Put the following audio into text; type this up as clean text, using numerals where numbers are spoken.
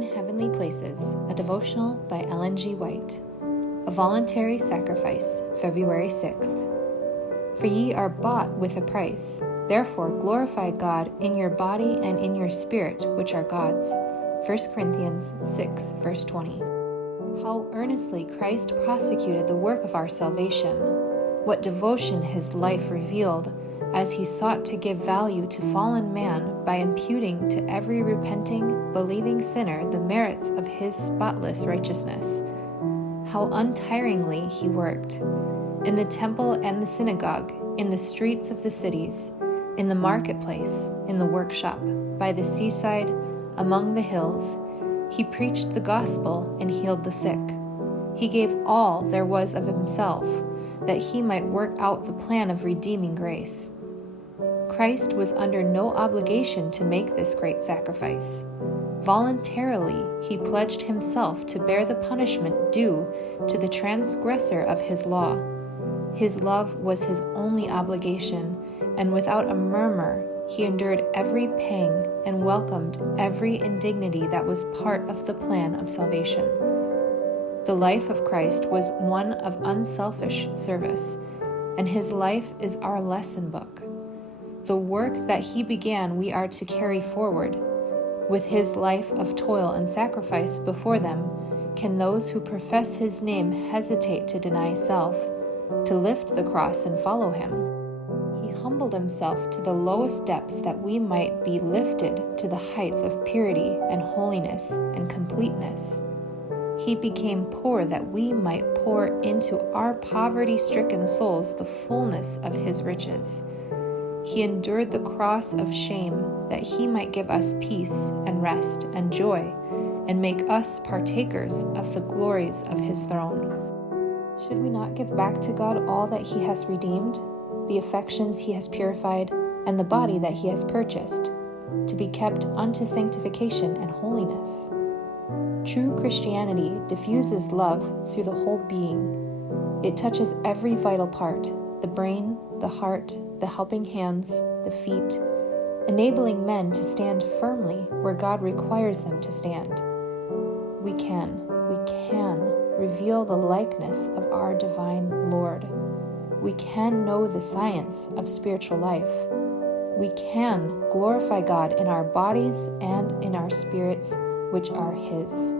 In Heavenly Places, a devotional by Ellen G. White. A voluntary sacrifice, February 6th. For ye are bought with a price. Therefore glorify God in your body and in your spirit, which are God's. 1 Corinthians 6, verse 20. How earnestly Christ prosecuted the work of our salvation. What devotion his life revealed as he sought to give value to fallen man by imputing to every repenting, believing sinner the merits of his spotless righteousness. How untiringly he worked. In the temple and the synagogue, in the streets of the cities, in the marketplace, in the workshop, by the seaside, among the hills, he preached the gospel and healed the sick. He gave all there was of himself, that he might work out the plan of redeeming grace. Christ was under no obligation to make this great sacrifice. Voluntarily, he pledged himself to bear the punishment due to the transgressor of his law. His love was his only obligation, and without a murmur, he endured every pang and welcomed every indignity that was part of the plan of salvation. The life of Christ was one of unselfish service, and his life is our lesson book. The work that he began we are to carry forward. With his life of toil and sacrifice before them, can those who profess his name hesitate to deny self, to lift the cross and follow him? He humbled himself to the lowest depths that we might be lifted to the heights of purity and holiness and completeness. He became poor that we might pour into our poverty-stricken souls the fullness of his riches. He endured the cross of shame that he might give us peace and rest and joy and make us partakers of the glories of his throne. Should we not give back to God all that he has redeemed, the affections he has purified, and the body that he has purchased, to be kept unto sanctification and holiness? True Christianity diffuses love through the whole being. It touches every vital part, the brain, the heart, the helping hands, the feet, enabling men to stand firmly where God requires them to stand. We can reveal the likeness of our divine Lord. We can know the science of spiritual life. We can glorify God in our bodies and in our spirits, which are his.